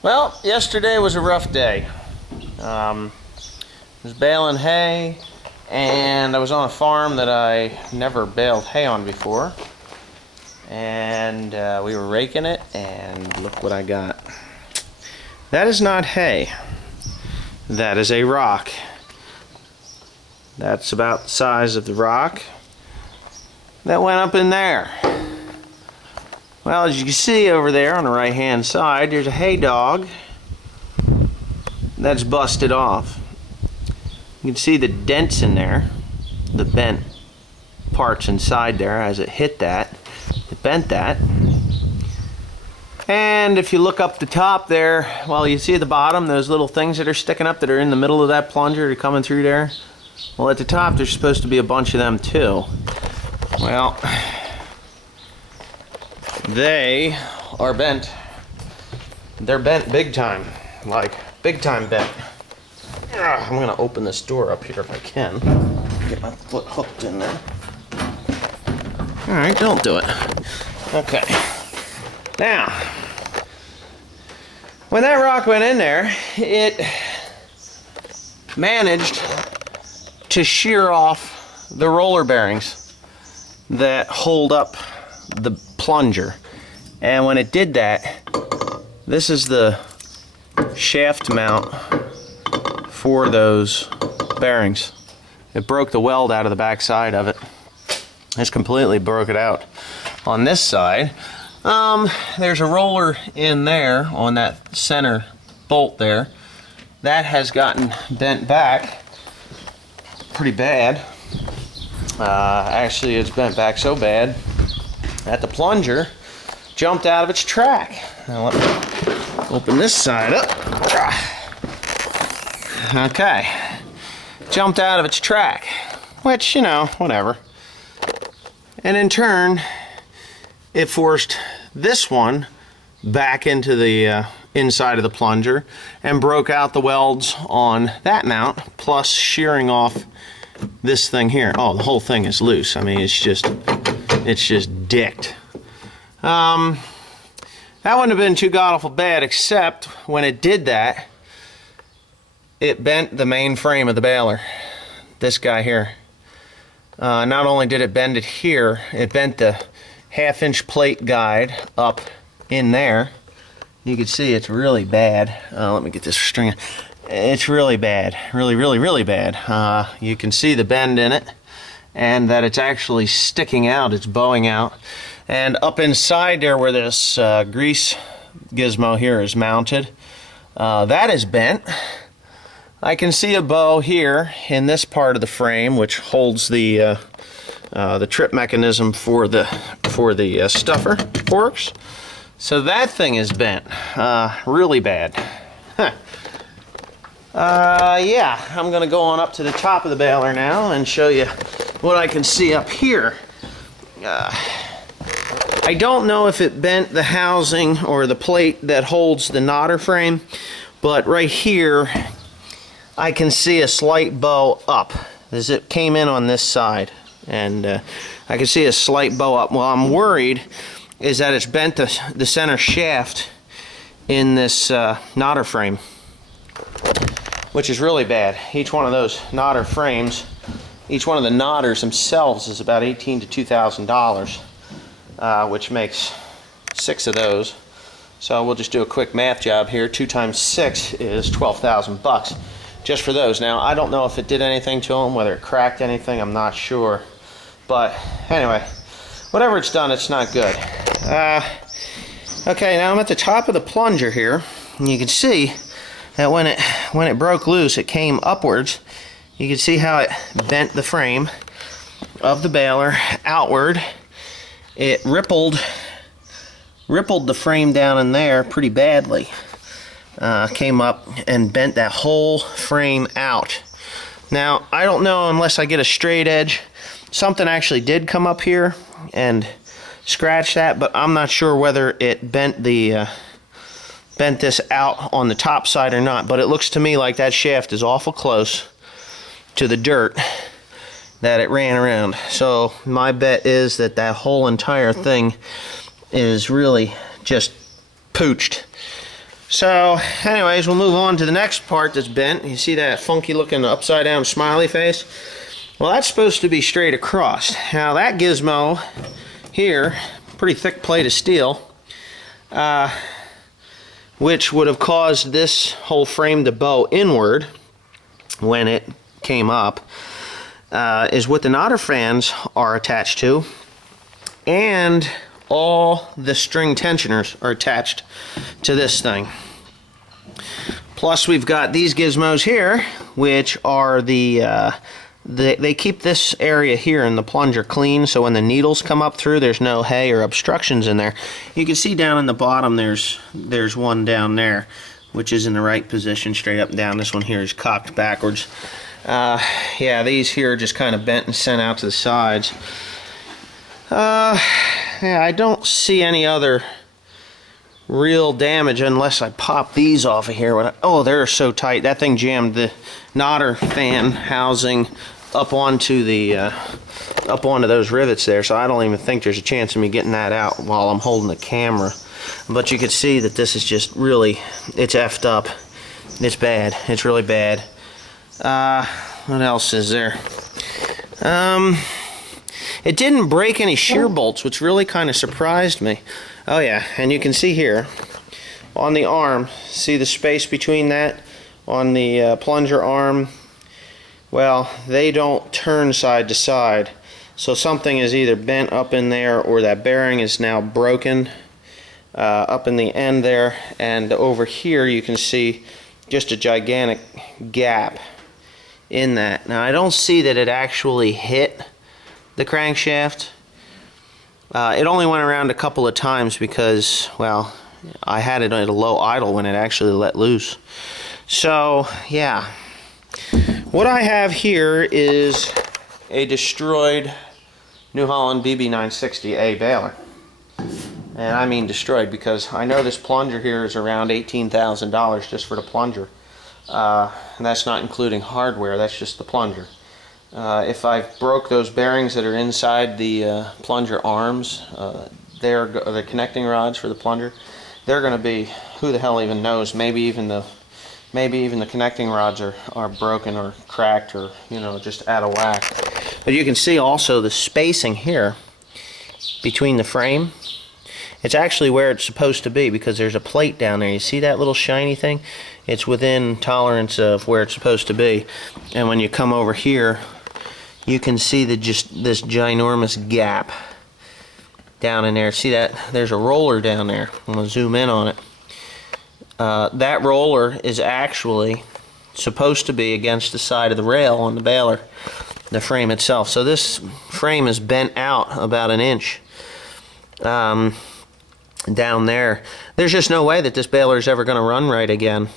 Well, yesterday was a rough day. I was baling hay, and I was on a farm that I never baled hay on before. And we were raking it, and look what I got. That is not hay. That is a rock. That's about the size of the rock that went up in there. Well, as you can see over there on the right hand side, there's a hay dog that's busted off. You can see the dents in there, the bent parts inside there as it hit that. It bent that. And if you look up the top there, well, you see at the bottom those little things that are sticking up that are in the middle of that plunger, they're coming through there. Well, at the top there's supposed to be a bunch of them too. Well, they are bent. They're bent big time, like big time bent. I'm gonna open this door up here if I can. Get my foot hooked in there. All right, don't do it. Okay. Now, when that rock went in there, it managed to shear off the roller bearings that hold up the plunger. And when it did that, this is the shaft mount for those bearings. It broke the weld out of the back side of it. It's completely broke it out. On this side, there's a roller in there on that center bolt there. That has gotten bent back pretty bad. Actually, it's bent back so bad that the plunger jumped out of its track. Now let me open this side up. Okay. Jumped out of its track, which, you know, whatever. And in turn, it forced this one back into the inside of the plunger and broke out the welds on that mount, plus shearing off this thing here. Oh, the whole thing is loose. I mean, it's just dicked. That wouldn't have been too god-awful bad, except when it did that, it bent the main frame of the baler. This guy here. Not only did it bend it here, it bent the half-inch plate guide up in there. You can see it's really bad. Let me get this string. It's really bad. Really bad. You can see the bend in it, and that it's actually sticking out. It's bowing out. And up inside there where this grease gizmo here is mounted, that is bent. I can see a bow here in this part of the frame, which holds the trip mechanism for the stuffer forks. So that thing is bent, really bad. Huh. Yeah, I'm gonna go on up to the top of the baler now and show you what I can see up here. I don't know if it bent the housing or the plate that holds the knotter frame, but right here I can see a slight bow up as it came in on this side, and I can see a slight bow up. Well, I'm worried is that it's bent the center shaft in this knotter frame, which is really bad. Each one of those knotter frames, each one of the knotters themselves is about $1,800 to $2,000, which makes 6 of those. So we'll just do a quick math job here. 2 times 6 is 12,000 bucks. Just for those. Now, I don't know if it did anything to them, whether it cracked anything, I'm not sure. But anyway, whatever it's done, it's not good. Okay, now I'm at the top of the plunger here, and you can see that when it broke loose, it came upwards. You can see how it bent the frame of the baler outward. It rippled the frame down in there pretty badly. Came up and bent that whole frame out. Now, I don't know unless I get a straight edge. Something actually did come up here and scratch that, but I'm not sure whether it bent this out on the top side or not. But it looks to me like that shaft is awful close to the dirt that it ran around. So my bet is that that whole entire thing is really just pooched. So, anyways, we'll move on to the next part that's bent. You see that funky looking upside down smiley face? Well, that's supposed to be straight across. Now that gizmo here, pretty thick plate of steel, which would have caused this whole frame to bow inward when it came up, is what the knotter fans are attached to, and all the string tensioners are attached to this thing. Plus we've got these gizmos here, which are they keep this area here in the plunger clean, so when the needles come up through, there's no hay or obstructions in there. You can see down in the bottom there's one down there, which is in the right position, straight up and down. This one here is cocked backwards. Yeah, these here are just kind of bent and sent out to the sides. Yeah, I don't see any other real damage unless I pop these off of here. Oh, they're so tight. That thing jammed the knotter fan housing up onto those rivets there, so I don't even think there's a chance of me getting that out while I'm holding the camera. But you can see that this is just really, it's effed up. It's bad. It's really bad. What else is there? It didn't break any shear bolts, which really kind of surprised me. Oh yeah, and you can see here on the arm, see the space between that on the plunger arm? Well, they don't turn side to side, so something is either bent up in there or that bearing is now broken up in the end there. And over here you can see just a gigantic gap in that. Now I don't see that it actually hit the crankshaft. It only went around a couple of times because, well, I had it at a low idle when it actually let loose. So yeah, what I have here is a destroyed New Holland BB960A baler. And I mean destroyed because I know this plunger here is around $18,000 just for the plunger. And that's not including hardware, that's just the plunger. If I broke those bearings that are inside the plunger arms, they're the connecting rods for the plunger, they're going to be, who the hell even knows, maybe even the connecting rods are broken or cracked or, you know, just out of whack. But you can see also the spacing here between the frame. It's actually where it's supposed to be because there's a plate down there. You see that little shiny thing? It's within tolerance of where it's supposed to be. And when you come over here, you can see just this ginormous gap down in there. See that? There's a roller down there. I'm going to zoom in on it. That roller is actually supposed to be against the side of the rail on the baler, the frame itself. So this frame is bent out about an inch down there. There's just no way that this baler is ever going to run right again.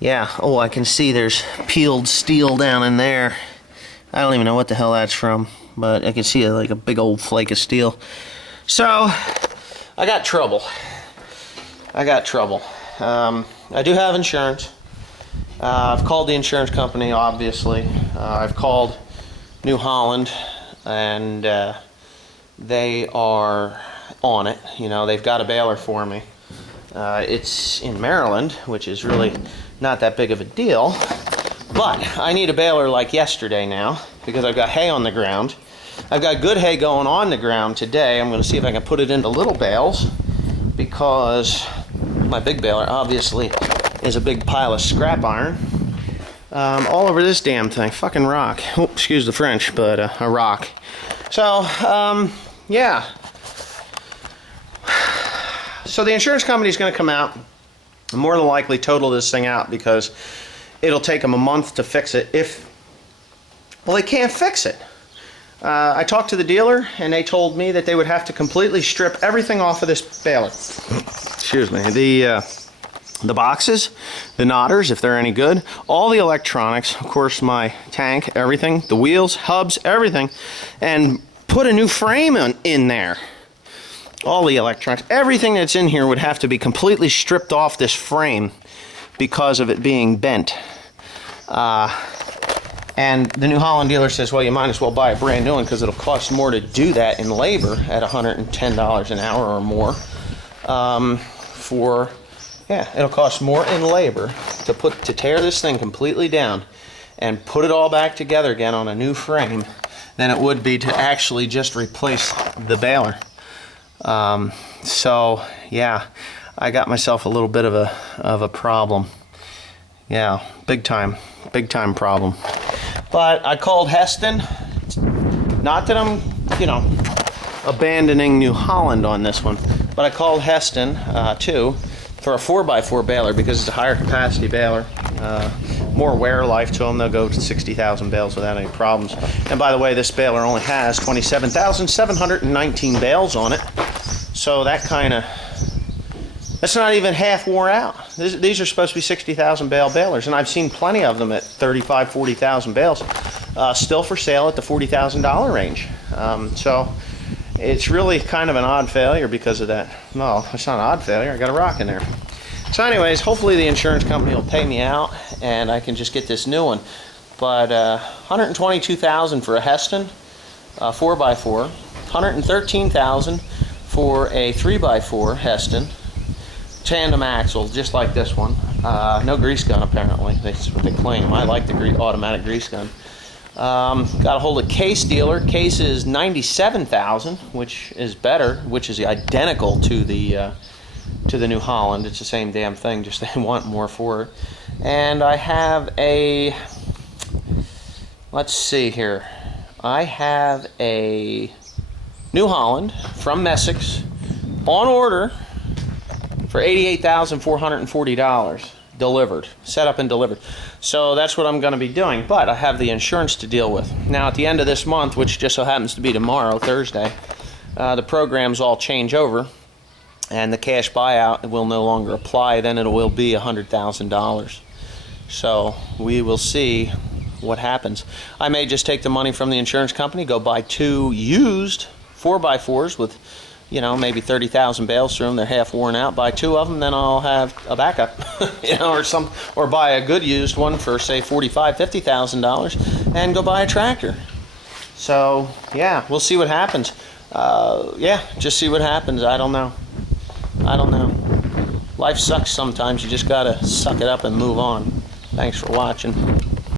Yeah, oh, I can see there's peeled steel down in there. I don't even know what the hell that's from, but I can see like a big old flake of steel. So, I got trouble. I do have insurance. I've called the insurance company, obviously. I've called New Holland, and they are on it. You know, they've got a baler for me. It's in Maryland, which is really not that big of a deal, but I need a baler like yesterday now because I've got hay on the ground. I've got good hay going on the ground today. I'm going to see if I can put it into little bales because my big baler obviously is a big pile of scrap iron all over this damn thing. Fucking rock. Oh, excuse the French, but a rock. So, yeah. So the insurance company is going to come out and more than likely total this thing out because it'll take them a month to fix it well, they can't fix it. I talked to the dealer and they told me that they would have to completely strip everything off of this baler. Excuse me. The boxes, the knotters, if they're any good, all the electronics, of course my tank, everything, the wheels, hubs, everything, and put a new frame in there. All the electronics, everything that's in here would have to be completely stripped off this frame because of it being bent. And the New Holland dealer says, well, you might as well buy a brand new one because it'll cost more to do that in labor at $110 an hour or more for, yeah, it'll cost more in labor to tear this thing completely down and put it all back together again on a new frame than it would be to actually just replace the baler. So yeah, I got myself a little bit of a problem. Yeah, big time problem. But I called Heston. Not that I'm, you know, abandoning New Holland on this one, but I called Heston too for a 4x4 baler because it's a higher capacity baler. More wear life to them. They'll go to 60,000 bales without any problems. And by the way, this baler only has 27,719 bales on it. So that that's not even half wore out. These are supposed to be 60,000 bale balers, and I've seen plenty of them at 35, 40,000 bales, still for sale at the $40,000 range. So it's really kind of an odd failure because of that. Well, it's not an odd failure. I got a rock in there. So anyways, hopefully the insurance company will pay me out and I can just get this new one. But $122,000 for a Heston 4x4, $113,000 for a 3x4 Heston tandem axle, just like this one. No grease gun apparently. That's what they claim. I like the automatic grease gun. Got a hold of Case dealer. Case is $97,000, which is better, which is identical to the New Holland. It's the same damn thing, just they want more for it. And I have a, let's see here, I have a New Holland from Messick's on order for $88,440 delivered, set up and delivered. So that's what I'm going to be doing, but I have the insurance to deal with. Now at the end of this month, which just so happens to be tomorrow, Thursday, the programs all change over and the cash buyout will no longer apply. Then it will be $100,000. So we will see what happens. I may just take the money from the insurance company, go buy 2 used 4x4s with, you know, maybe 30,000 bales through them. They're half worn out. Buy 2 of them, then I'll have a backup, you know, or buy a good used one for say $45,000, $50,000, and go buy a tractor. So yeah, we'll see what happens. Yeah, just see what happens. I don't know. Life sucks sometimes. You just gotta suck it up and move on. Thanks for watching.